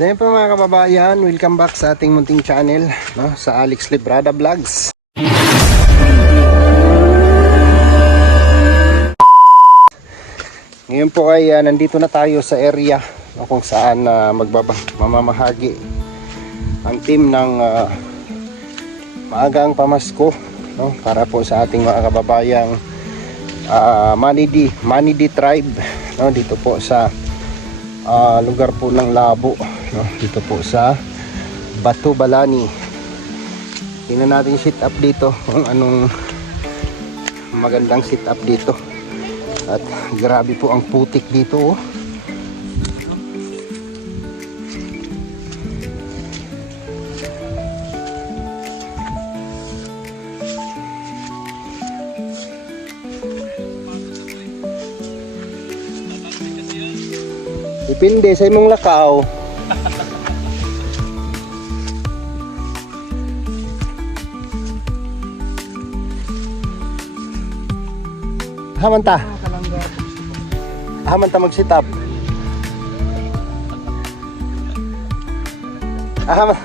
Siyempre mga kababayan, welcome back sa ating munting channel, no? Sa Alex Librada Vlogs. Ngayon po ay nandito na tayo sa area, no, kung saan mamamahagi ang team ng maagang pamasko, no, para po sa ating mga kababayang Manidi tribe, no, dito po sa lugar po ng Labo, no, dito po sa Batu Balani. Tingnan natin sit up dito kung anong magandang sit up dito. At grabe po ang putik dito, oh. Depende sa imong lakaw. Haman ta. Haman ta mag-sit up. Haman.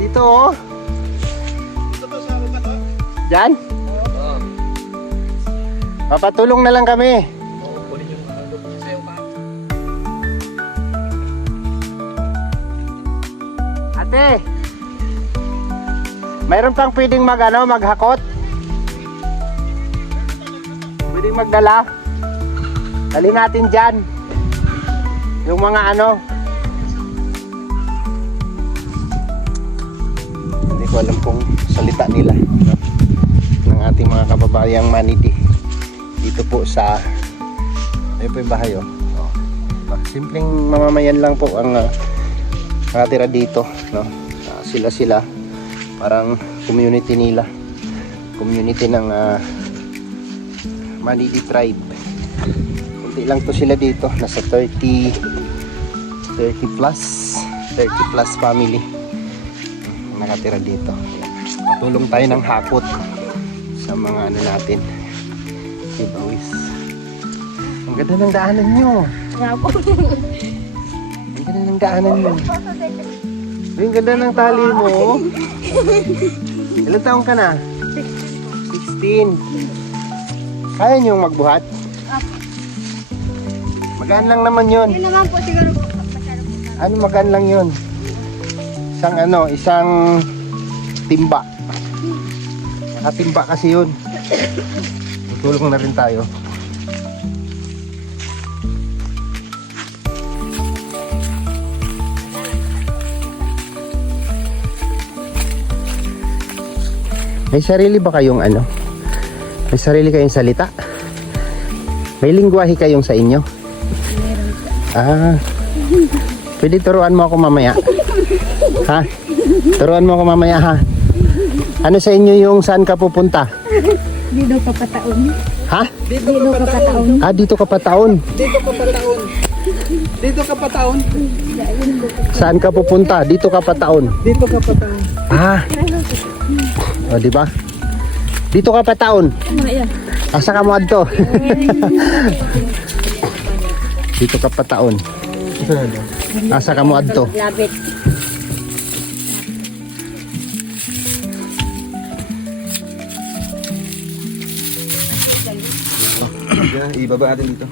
Dito, oh. Diyan? Papatulong na lang kami. Ate, mayroon pang pwedeng maghakot? Pwedeng magdala? Dali natin dyan. Yung mga hindi ko alam kung salita nila, no? Ng ating mga kababayang Manidi. Dito po sa ayun po yung bahay, oh. Simpleng mamamayan lang po ang nakatira dito, no? Sila parang community nila, community ng Manidi tribe. Kunti lang to sila dito, nasa 30 plus family nakatira dito. Patulong tayo ng hakot sa mga natin. Giveaways. Ang ganda ng daanan nyo. Ang ganda ng daanan nyo. Ang ganda ng tali mo. Ilan taong ka na? 16. Kaya nyo magbuhat? Magaan lang naman yun. Yun naman po siguro po. Ano magaan lang yun? Isang timba. Nakatimba kasi yun. Tutulong na rin tayo. May sarili ba kayong May sarili kayong salita? May lingwahe kayong sa inyo? Pwede turuan mo ako mamaya. Ha? Turuan mo ako mamaya, ha? Ano sa inyo yung saan ka pupunta? Dito ka pataon. Ha? Dito ka pataon. Dito ka pataon. Dito ka pataon. Dito ka pataon. Saan ka pupunta? Dito ka pataon. Dito ka pataon. O, di ba? Dito ka pataon. Asa ka mo adto? Dito ka pataon. Asa ka mo adto? Labit. Ibaba natin dito.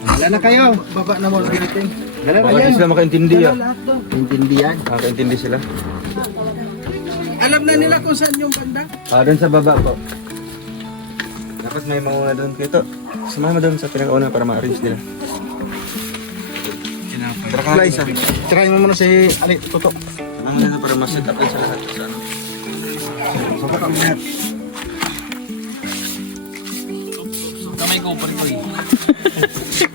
Wala na kayo. Baba na mo natin. Wala na Baka yan. di sila makaintindi ah. Intindihan. Makaintindi sila. Alam na nila kung saan yung banda? Doon sa baba po. Dapat may mauna doon kayo. Sumama doon sa pinakauna para ma-arrange nila. Tara ka isa. Tirahin mo muna si Toto. Sumama na para ma-set up din sa lahat. Sa ano. Saka kami lahat. Kamay ko pa rin.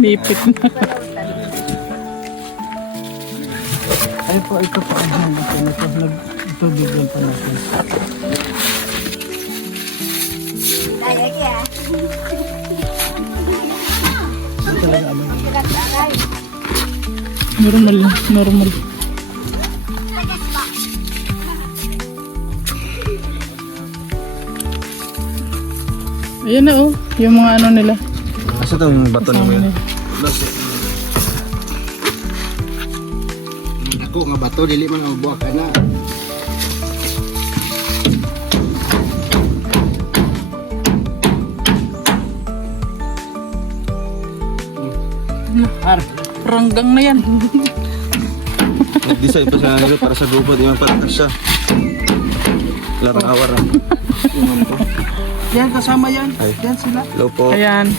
Nipit na. Ay po, ito po. Ito bigyan pa natin. Ay, talaga ano. Normal lang, normal. Ayan na oh, yung mga ano nila. Asa itong bato na mo yun? Ako nga bato, dili man ang buwak ka na. Ranggang na yan. Nag-design pa siya nila para sa grupo, di man para siya. Larang awar ah. Yan, kasama yan. Ay. Yan sila. Hello po. Ayan.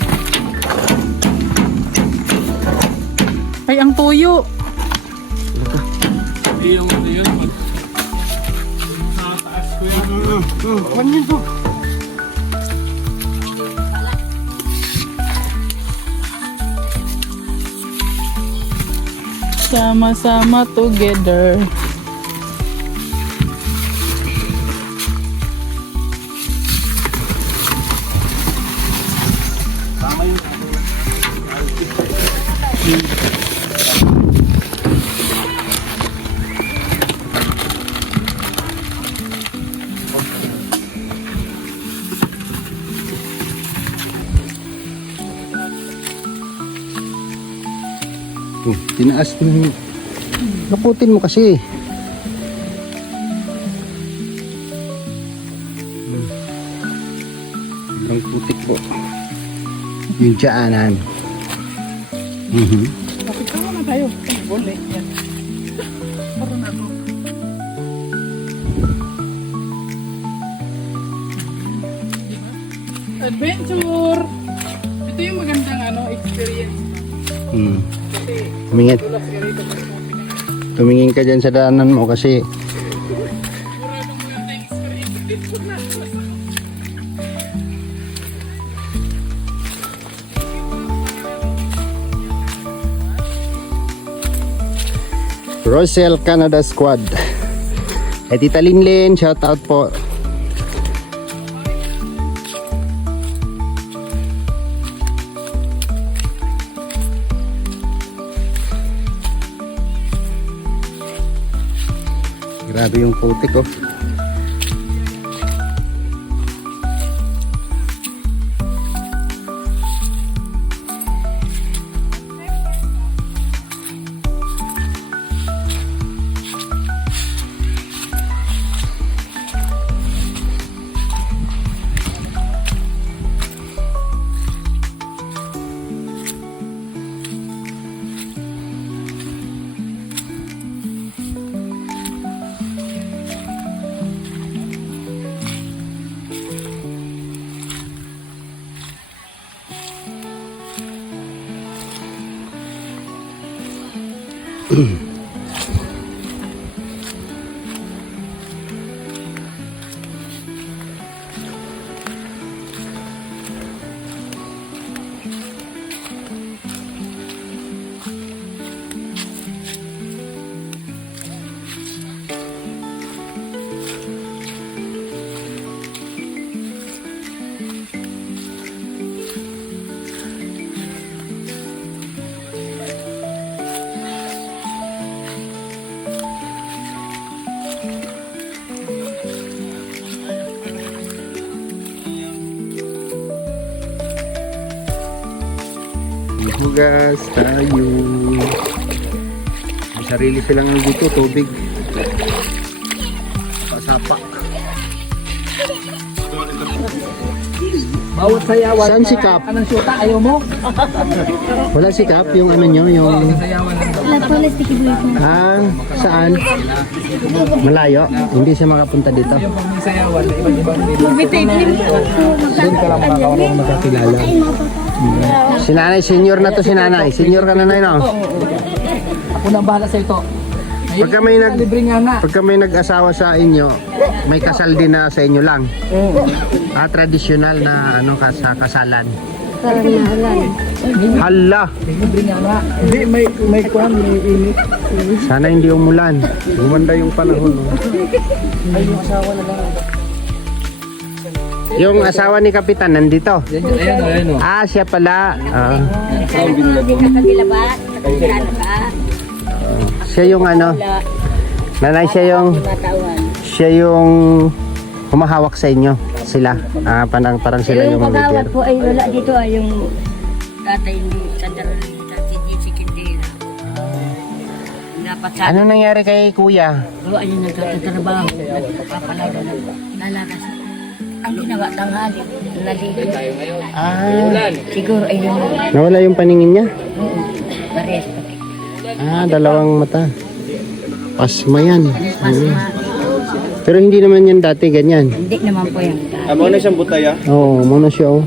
Ay, ang tuyo. Yung ano yun. Kwan yun po. Sama-sama together. Tinaas mo. Naputin mo kasi. Ang putik po. Yung diyaanan. Bakit ka na tayo? Bole. Yan. Parang ako. Adventure! Ito yung magandang experience. Kasi Tumingin. tulas ka rito. Tumingin ka dyan sa daanan mo kasi Muradong magandang experience dito na. Rosel Canada Squad. Ay Tita Linlin, shout out po. Grabe yung putik oh. Hugas tayo. May sarili silang dito, tubig. Pasapa. Bawat sayawan. Saan si Kap? Anong syuta? Ayaw mo? Wala si Kap, yung ano nyo, yung... Sayawan lang daw. Ah, saan? Malayo? Hindi siya makapunta dito. Yung pang may sayawan na iba't ibang Doon ka lang makakilala. Si nanay, senior na to si nanay. Senior ka nanay, no? Ako na bahala sa ito. Pagka may Libre nga na. pagka may nag-asawa sa inyo, may kasal din na sa inyo lang. Ah, tradisyonal na ano kasalan. Hala, Libre nga na. Hindi, may kuhan, may init. sana hindi umulan. Gumanda yung panahon. No? Ay, yung asawa na lang. Yung asawa ni Kapitan nandito. Ayan o. Ah, siya pala. Nakagilabas, nakagilano ka. Siya yung ano, Wala. nanay Matawan. siya yung humahawak sa inyo. Sila. Ah, parang sila Yung yung pagawat leader. po ay wala dito ay yung tatay hindi sandaralita si Jesse Quintero. Dapat sa Ano nangyari kay Kuya? Wala yung nagtatrabaho, nagpapalaga, nalagas. Ang ginawa tanghali, naligo. Ah, Siguro ay yung nawala yung paningin niya? pares. Ah, dalawang mata. Pasma yan. Pasma. Pero hindi naman yan dati ganyan. Hindi naman po yung Amo na siyang butaya. Oo, muna siya oh.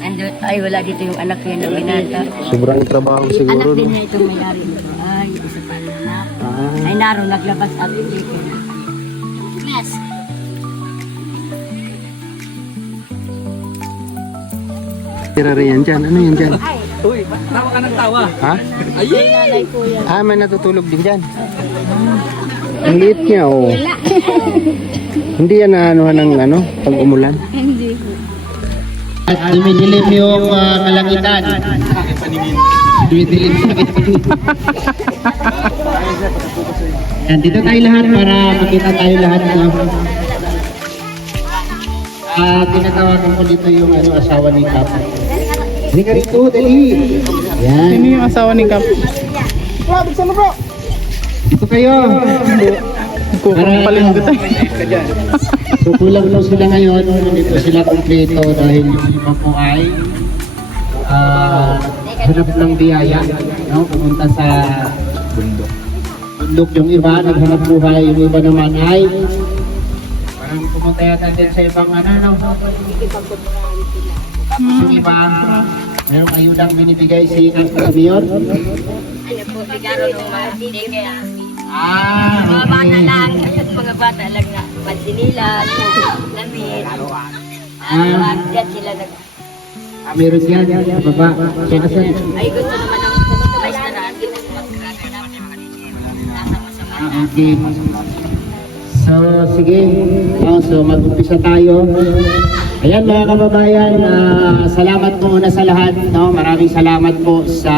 andun, ay wala dito yung anak niya na binata. Sobrang trabaho Anak siguro. din No? niya itong may-ari. Ay, isa pa na. Ah, Ay naro, naglabas at hindi ko na. Yes. tira rin yan dyan. Ano yan dyan? Uy, tawa ka ng tawa. Ha? Nanay ko yan. Ah, may natutulog din dyan. Ang liit niya oh. Hindi yan naanuhan ng ano, pag umulan. Hindi po. At dumidilim yung kalangitan. Dumidilim sa Yan, dito tayo lahat para makita tayo lahat na tinatawagan ko dito yung ano, asawa ni Kap. Hindi ka rito, dali. Yan. Sino yung asawa ni Kap? Dito kayo. Kukong palinggot tayo. So kulang po sila ngayon, hindi po sila kompleto dahil yung iba po ay hanap ng biyaya, no? Pumunta sa bundok yung iba, naghanap buhay, yung iba naman ay parang pumunta yata din sa ibang ano, no? Tapos yung iba, mayroong ayudang binibigay si Mayor. Ano po, ligaro ng mga hindi Ah, mga bata okay. lang, ayun, mga bata lang na pansinilan, damit. Diyan sila nag... Meron yan, sa baba. So, asan? Ay, gusto naman ng mais na naan. Di ko Okay. So, sige. So, mag-umpisa tayo. Ayan mga kababayan, salamat po una sa lahat. No? Maraming salamat po sa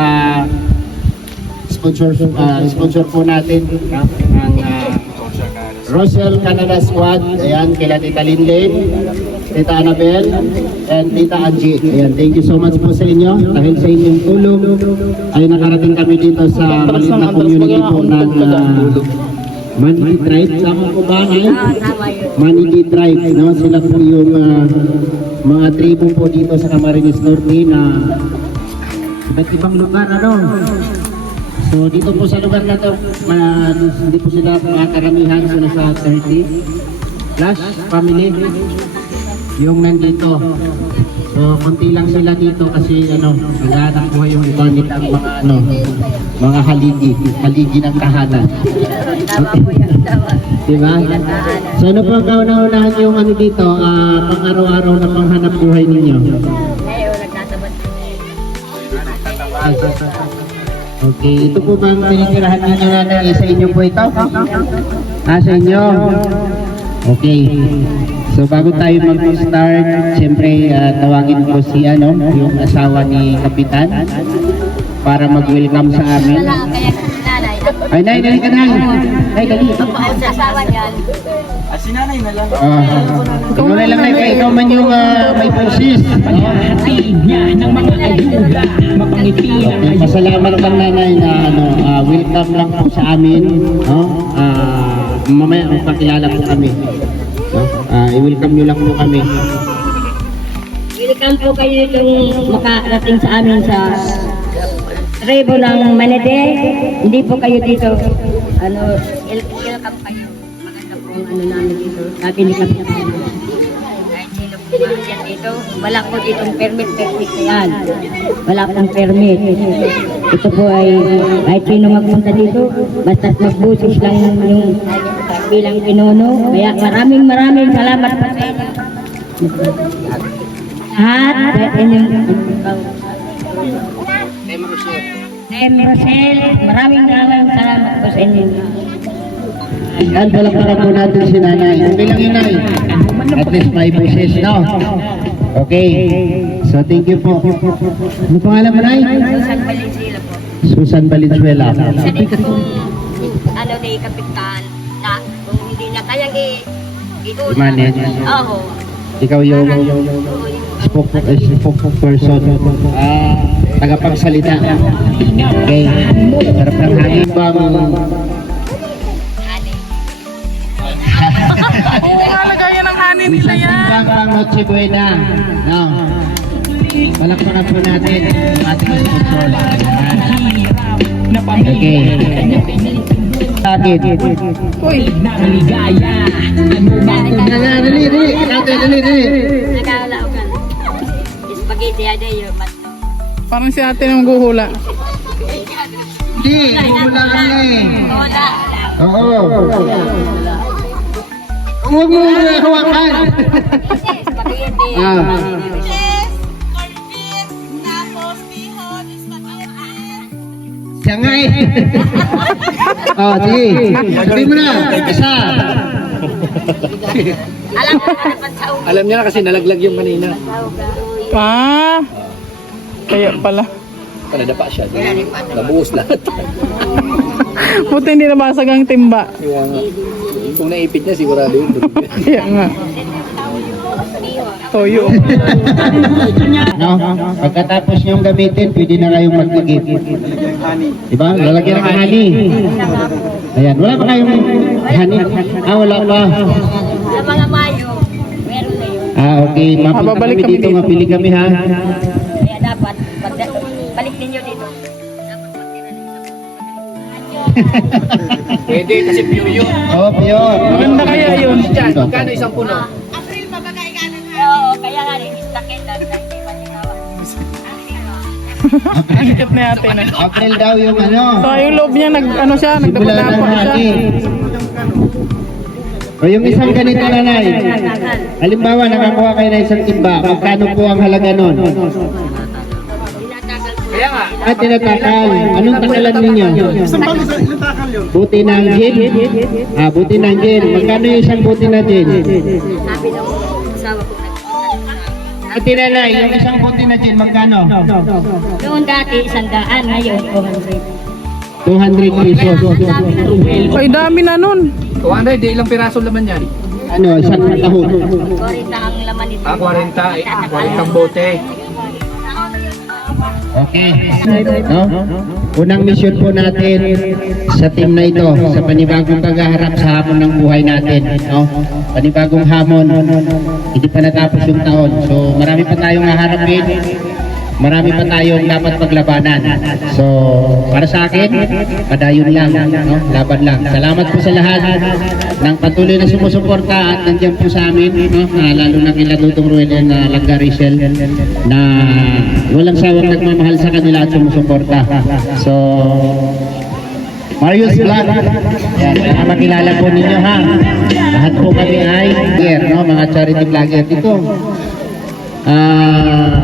sponsor po natin ng Rochelle Canada Squad. Ayan, kila Tita Linlin, Tita Annabel, and Tita Angie. Ayan, thank you so much po sa inyo. Dahil sa inyong tulong ay nakarating kami dito sa maliit na community po ng Manidi Tribe. Tama po ba ay? tama yun. Manidi Tribe, no? Sila po yung mga tribo po dito sa Camarines Norte na iba't ibang lugar, ano? So dito po sa lugar na to, hindi po sila karamihan, so nasa 30 plus family yung nandito. So konti lang sila dito kasi ano, naghahanap po yung iba nilang mga ano, mga haligi ng tahanan. Tama po yan, tama. Diba? So ano po ang kauna-unahan yung ano dito, pang araw-araw na panghanap buhay ninyo? Ngayon, nagtatabas. Okay, ito po bang tinitirahan ninyo na sa inyo po ito? Sa inyo? Okay. So bago tayo mag-start, siyempre tawagin ko si ano, yung asawa ni Kapitan para mag-welcome sa amin. Wala, kaya nanay. Ay, nay, dali ka na. Nay, dali. Ang sasawa niyan. Si nanay na lang. Ikaw na lang, nay, kaya ikaw man yung may pusis. Okay, pasalamat lang nanay na ano, welcome lang po sa amin. No? Mamaya magpakilala po kami. No? I-welcome nyo lang po kami. Welcome po kayo itong makarating sa amin sa tribo ng Manide. Hindi po kayo dito, welcome kayo. Maganda po ang ano namin dito. Sabi ni Kapitan. Kahit sino po ba yan dito, wala po ditong permit na yan. Wala pong permit. Ito po ay kahit sino magpunta dito, basta magbusis lang yung bilang pinuno. Kaya maraming salamat po sa inyo. Lahat, inyong Tem Rosel, maraming salamat po sa inyo. Yan, palakpakan po natin si nanay. Okay lang yun, nay. at least 5 wishes, no? Okay. So, thank you po. Ano pangalan mo, Nay? Susan Valenzuela po. Susan Valenzuela. Siya din pong ano ni Kapitan na kung hindi na kayang I-manage. Oo. Ikaw yung spokesperson. Tagapagsalita. Okay. Sarap ng hangin bang Lagayan ng honey nila yan. Pang Noche Buena. No. Palakpakan po natin ang ating sponsor. Okay. Sakit. Uy, Dali. Nagkakala ko kan. Spaghetti ada yun. parang si ate nang guhula. Hindi, wala kami. Wala. Oo. Huwag mo hawakan. Spaghetti. Siya nga eh. Oh, sige. Sabi mo na. Isa. Alam mo na pansaw. Alam niya na kasi nalaglag yung kanina. Ah, kaya pala. Panadapa siya. Nabuhos lahat. Buti hindi nabasag ang timba. Kaya nga. Kung naipit niya, sigurado yun. Kaya nga. Toyo. No? Pagkatapos niyong gamitin, pwede na kayong magtigip. Diba? Lalagyan ng honey. Ayan. Wala pa kayong honey? Wala pa. Sa mga mayo, meron na yun. Okay. Mapunta Babalik kami kami dito. dito. Mapili kami ha. Kaya dapat, balik ninyo dito. Dapat magtira ng Pwede kasi pure yun. Oh, pure. Maganda kaya yun. Diyan, magkano isang puno? Oo, kaya nga rin, istakit lang sa hindi matinawa. Ang sikat na ate na. April daw yung ano. So yung loob niya, ano siya, Simula ng nagdapa siya. honey. O yung isang ganito na Nay. Halimbawa, nakakuha kayo ng isang timba. Magkano po ang halaga nun? Tinatagal po. Kaya nga. Tinatakal. Anong takalan ninyo? Buti ng gin? Buti ng gin. Magkano yung isang buti na gin? Sabi ng asawa ko, Tinanay, yung isang buti na gin, magkano? noon dati 100, ngayon 400. 200 pesos. Ay, dami na nun. O ano, di ilang piraso laman yan? Ano, isang tahon. 40 ang laman nito. 40 bote. Okay. No? Unang mission po natin sa team na ito, sa panibagong paghaharap sa hamon ng buhay natin. No? Panibagong hamon, hindi pa natapos yung taon. So marami pa tayong haharapin, marami pa tayong dapat paglabanan. So para sa akin, padayon lang, no? Laban lang. Salamat po sa lahat ng patuloy na sumusuporta at nandiyan po sa amin, no? Lalo na kila Dudong Ruel and Langga Rachel na walang sawang nagmamahal sa kanila at sumusuporta. So Marius Vlog, yan, para makilala po ninyo ha. Lahat po kami ay vlogger, no? Mga charity vlogger dito.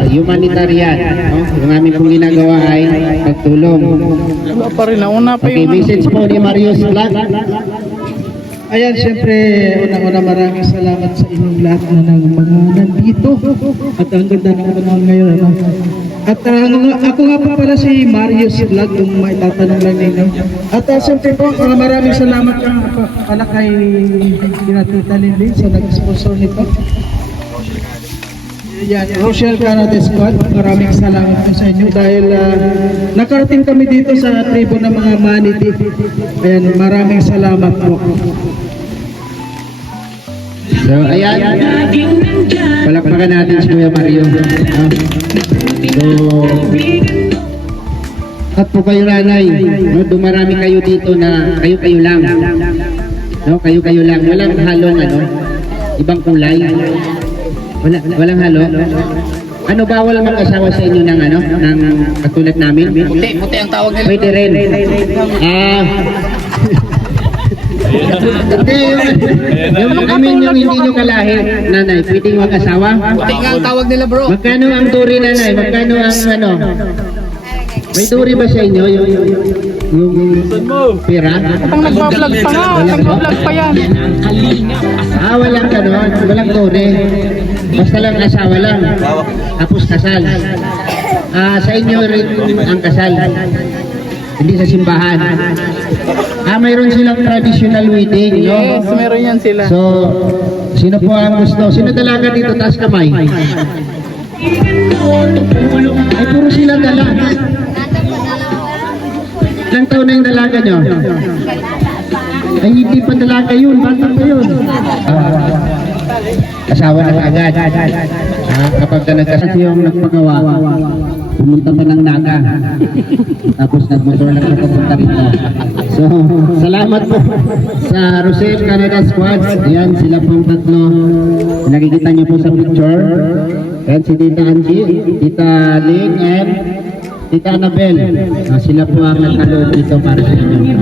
Humanitarian, no? Yung aming pong ginagawa ay pagtulong. Wala pa rin, nauna pa Okay, yung message po ni Marius Vlog. Ayan, siyempre, unang-una maraming salamat sa inyong lahat na ng mga nandito. At ang ganda ng panahon ngayon. Ano? At ako nga po pala si Marius Vlog, kung may tatanong lang ninyo. At siyempre po, maraming salamat pala kay Pinatita Lindy sa nag-sponsor nito. Yan, Rochelle Canada Squad, maraming salamat po sa inyo dahil nakarating kami dito sa tribo ng mga manatee. Ayan, maraming salamat po. So, ayan. Palakpakan natin si Kuya Mario. No? So, at po kayo nanay, no? Dumarami kayo dito na kayo-kayo lang. No? Kayo-kayo lang. Walang halong ano, ibang kulay. Walang halo. Ano bawal mag-asawa sa inyo ng ano, ng katulad namin? Puti ang tawag nila. Pwede rin. Hindi, yung hindi nyo kalahi, nanay, pwedeng mag-asawa? Puti nga ang tawag nila, bro. Magkano ang turi, nanay? Magkano ang ano? May turi ba sa inyo? yung pera? Pang nagbablog pa nga. Nagbablog pa yan. Walang ganon, walang tore. Basta lang asawa lang. Tapos kasal. Sa inyo rin ang kasal. Hindi sa simbahan. Mayroon silang traditional wedding, no? Yes, meron yan sila. So, sino po ang gusto? Sino dalaga dito? Taas kamay. Ay, puro sila dalaga. Ilang taon na yung dalaga nyo? Ay, hindi pa dalaga yun. Bata pa yun. Asawa na agad. Kapag ka nagkasal yung nagpagawa, pumunta pa ng Naga. Tapos nagmotor lang na papunta rito. So, salamat po sa Rosel Canada Squad. Ayan, sila pong tatlo. Nakikita niyo po sa picture. Ayan, si Tita Angie, Tita Ling, and Tita Annabel. Sila po ang nagkaloob dito para sa inyo.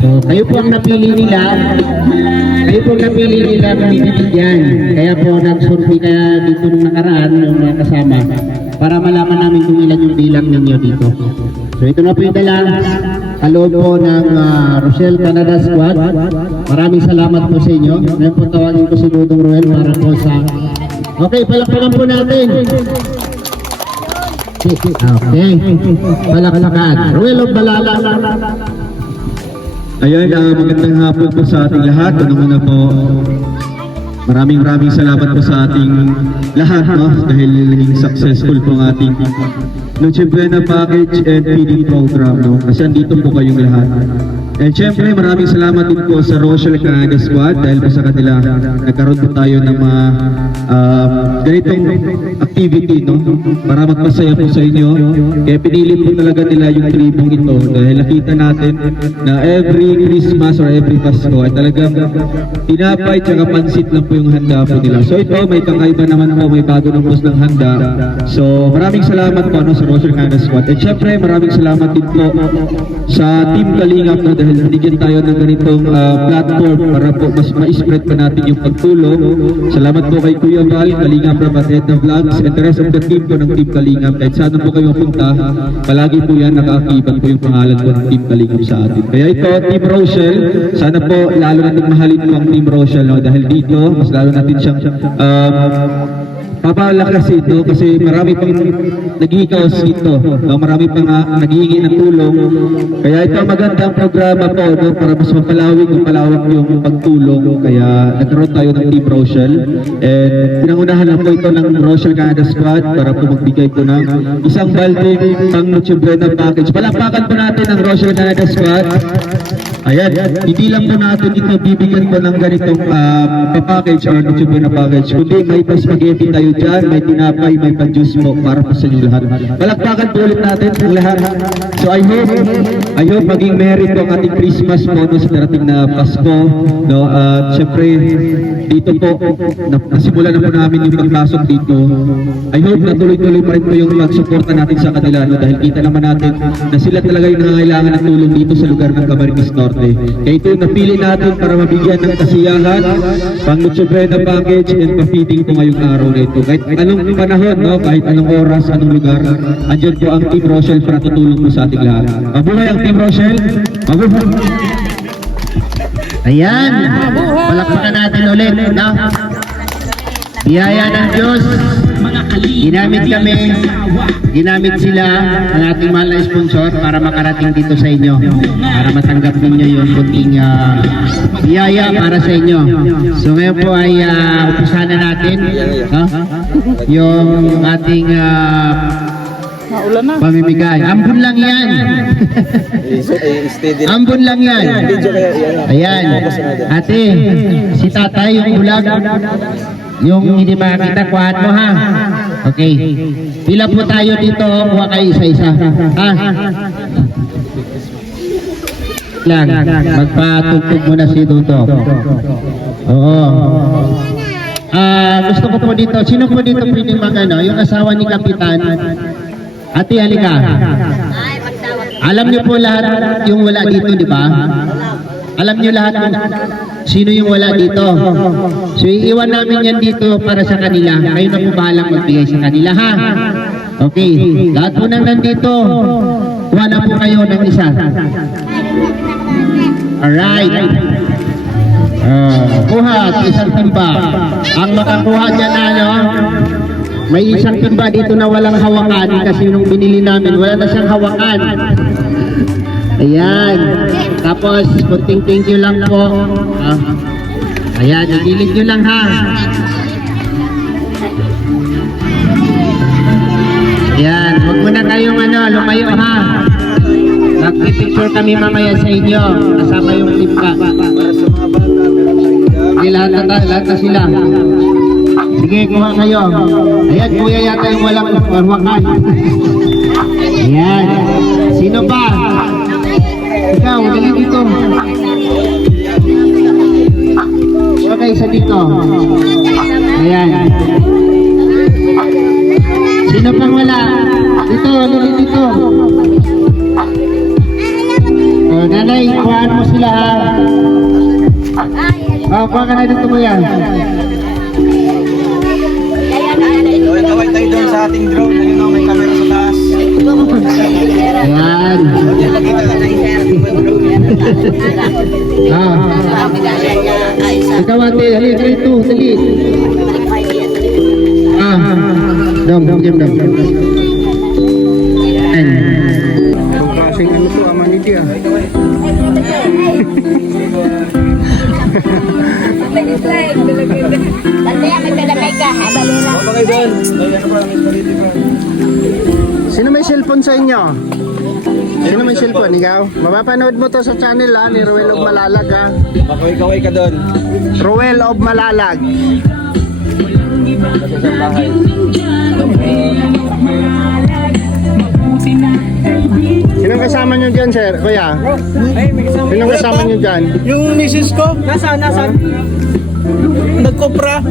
So, kayo po ang napili nila. Kayo po ang napili nila ng bibigyan. Kaya po nag-survey kaya dito nung nakaraan, yung mga kasama, para malaman namin kung ilan yung bilang ninyo dito. So, ito na po yung dalang kaloob po ng Rochelle Canada Squad. Maraming salamat po sa inyo. Ngayon po tawagin ko si Dudong Ruel para po sa... Okay, palakpakan po natin. Okay, palakpakan. Ruel of Balala. Ayan, magandang hapon po sa ating lahat. Unang-una po, maraming salamat po sa ating lahat, no? Dahil naging successful po ang ating Noche Buena package and feeding program, no? Kasi andito po kayong lahat. And syempre, maraming salamat din po sa Rochelle Canada Squad dahil po sa kanila nagkaroon po tayo ng mga ganitong activity, no? Para magpasaya po sa inyo. Kaya pinili po talaga nila yung tribong ito dahil nakita natin na every Christmas or every Pasko ay talagang tinapay tsaka pansit lang po yung handa po nila. So ito, may kakaiba naman po, may bago ng bus ng handa. So maraming salamat po, no, sa Rochelle Canada Squad. And syempre, maraming salamat din po sa Team Kalingap, no, dahil binigyan tayo ng ganitong platform para po mas ma-spread pa natin yung pagtulong. Salamat po kay Kuya Val, Kalingap at Edna Vlogs, and the rest of the team po ng Team Kalingap. Kahit saan po kayo mapunta, palagi po yan nakaakibat po yung pangalan po ng Team Kalingap sa atin. Kaya ito, Team Rochelle, sana po lalo natin mahalin po ang Team Rochelle, no, dahil dito, mas lalo natin siyang papalakas ito kasi marami pang naghihikaos dito, no? Marami pang naghihingi ng tulong. Kaya ito magandang programa po, no? Para mas mapalawak yung pagtulong. Kaya nagkaroon tayo ng Team Rochelle. And pinangunahan lang po ito ng Rochelle Canada Squad para po magbigay po ng isang balde pang Noche Buena package. Palakpakan po natin ang Rochelle Canada Squad. Ayan, hindi lang po natin ito bibigyan po ng ganitong package or Noche Buena package, kundi may pa-spaghetti tayo dyan, may tinapay, may pa-juice po para po sa inyo lahat. Palakpakan po ulit natin ang lahat. So I hope maging merry po ang ating Christmas po, no, sa darating na Pasko, no? At syempre dito po nasimula na po namin yung pagpasok dito. I hope na tuloy-tuloy pa rin po yung pagsuporta natin sa kanila, no? Dahil kita naman natin na sila talaga yung nangangailangan ng tulong dito sa lugar ng Camarines Norte. Kaya ito yung napili natin para mabigyan ng kasiyahan, pang Noche Buena package and pa-feeding po ngayong araw na ito. Kahit anong panahon, no? Kahit anong oras, anong lugar, andyan po ang Team Rochelle para tutulong po sa ating lahat. Mabuhay ang Team Rochelle! Mabuhay! Ayan, palakpakan natin ulit, no? Biyaya ng Diyos, ginamit sila ng ating mahal na sponsor para makarating dito sa inyo, para matanggap ninyo yung kunting biyaya para sa inyo. So ngayon po ay umpisahan na natin yung ating Maulan na. pamimigay. Ambon lang yan. Ambon lang yan. Ayan. Ate, si tatay yung bulag. Yung hindi makakita, kuhaan mo ha. Okay. Pila po tayo dito, kuha kayo isa-isa. Ha? Lang, magpatugtog mo na si Duto. Oo. Gusto ko po dito, sino po dito pwede magano? Yung asawa ni Kapitan. Ate, halika. Alam niyo po lahat yung wala dito, di ba? Alam niyo lahat kung sino yung wala dito. So iiwan namin yan dito para sa kanila. Kayo na po bahalang magbigay sa kanila, ha? Okay. Lahat po nang nandito, Kuha na po kayo ng isa. Alright. Kuha at isang timba. Ang makakuha dyan na, no? May isang timba dito na walang hawakan kasi nung binili namin, wala na siyang hawakan. Ayan. Tapos, kunting thank you lang po. Ayan, igilid nyo lang ha. Ayan, huwag mo na kayong lumayo ha. Magpipicture kami mamaya sa inyo. Kasama yung timba. Sige, lahat na sila. Sige, kuha kayo. Ayan, kuya yata yung walang hawakan. Ayan. Sino ba? Ikaw, dali dito. Kuha kayo sa dito. Ayan. Sino pang wala? Dito, dali dito. Nanay, kuhaan mo sila ha. Kuha ka na dito mo yan. Kaway tayo doon sa ating drone. Ayun o, may camera sa taas. Ayan. Ikaw ate, halika rito, dali. Dong, game dong. Kung kasing ano to, amaniti ah. Sino may cellphone sa inyo? Sino may cellphone? Ikaw? Mapapanood mo to sa channel ni Ruel of Malalag ha. Makaway-kaway ka doon. Ruel of Malalag. Kasi sa bahay. Sinong kasama nyo dyan, sir? Kuya? Sinong kasama nyo dyan? Yung misis ko, nasaan? Nagkopra.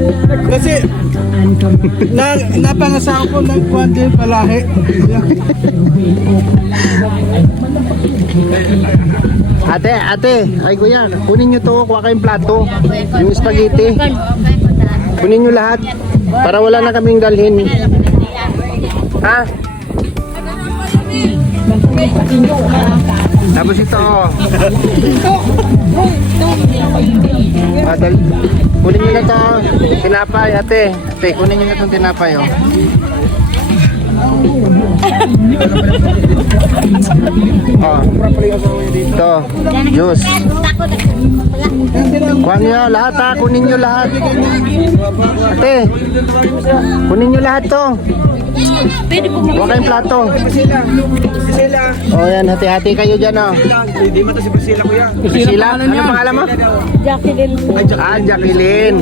Kasi, napangasawa ko ng kwante palahi. Ate, ay kuya, kunin nyo to, kuha kayong plato. Yung spaghetti. Kunin nyo lahat. Para wala na kaming dalhin. Ha? Tapos ito. Kunin nyo na to. Tinapay, ate. Ate, kunin nyo na itong tinapay, oh. Oh. Ito. Juice. Kuha nyo lahat ha. Kunin nyo lahat. Ate. Kunin nyo lahat to. Huwag kayong plato. O yan, hati-hati kayo dyan o. Hindi mo to si Priscilla kuya. Priscilla? Ano pangalan mo? Jacqueline. Jacqueline.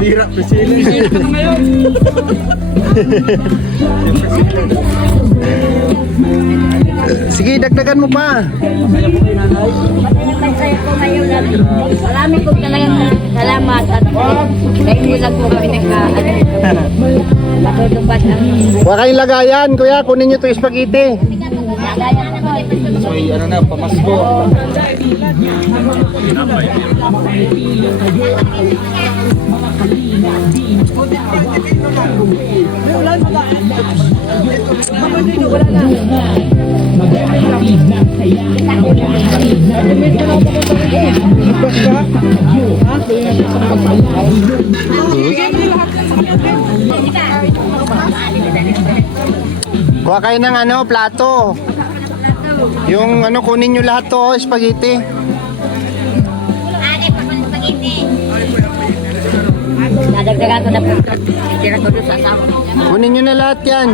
Bira, Priscilla. Sige, dagdagan mo pa. Marami po talagang salamat at kayo mo lang po kami natutupad ang Huwag kayong lagayan, kuya. Kunin nyo to spaghetti. So, ano na, pamasko. Kuha kayo ng plato. Yung kunin nyo lahat to, spaghetti. nadagdagan ko na po. Tira ko doon sa asawa. Kunin nyo na lahat yan.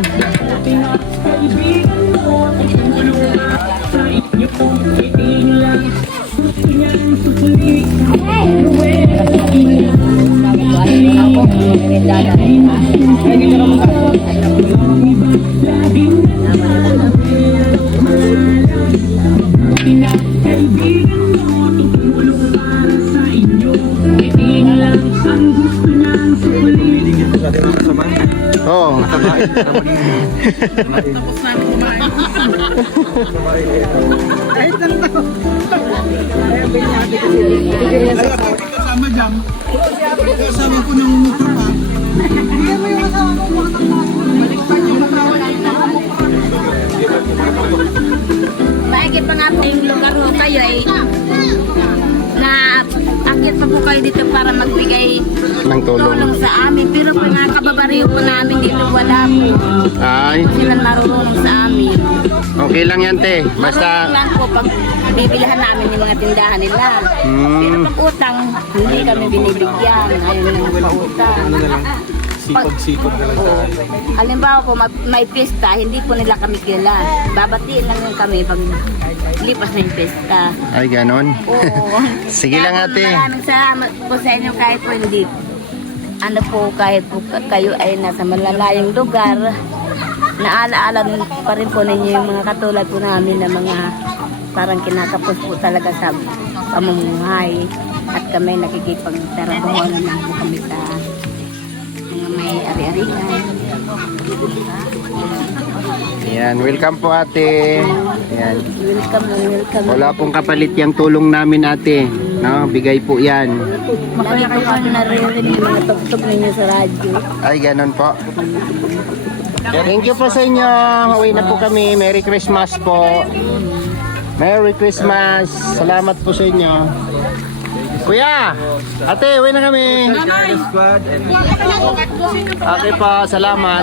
Oo. Kasama dyan. Kasama ko ng motor pa. Bigyan mo yung kasama mo. malalaki pa nga po yung lugar ho kayo ay na akit pa po kayo dito para magbigay Ng tulong. tulong sa amin. Pero po mga kababariho po namin dito wala po. Ay, Sila marunong sa amin. okay lang yan, te. Marunong Basta, lang po pag bibilihan namin yung mga tindahan nila. Pero pag utang, hindi kami binibigyan. Ayaw nila magpautang. Sipag-sipag na lang tayo. Halimbawa po, may pista, hindi po nila kami kilala. Babatiin lang kami pag lipas na yung pista. ay ganon. Oo. Sige lang, Kaya po, ate. Maraming salamat po sa inyo kahit po hindi. Ano po, kahit po kayo ay nasa malalayong lugar, naalaala pa rin po ninyo yung mga katulad po namin na mga parang kinakapos po talaga sa pamumuhay. At kami nakikipagtarabaho na lang po kami sa mga may ari-arihan. Ayan, welcome po, ate. Ayan. Welcome. Wala pong kapalit yung tulong namin, ate. No, bigay po yan. Lagi po kami naririnig yung mga tugtog ninyo sa radyo. Ay, ganon po. Thank you po sa inyo. Uwi na po kami. Merry Christmas po. Merry Christmas. Salamat po sa inyo. Kuya, ate, uwi na kami. Squad and Okay po, salamat.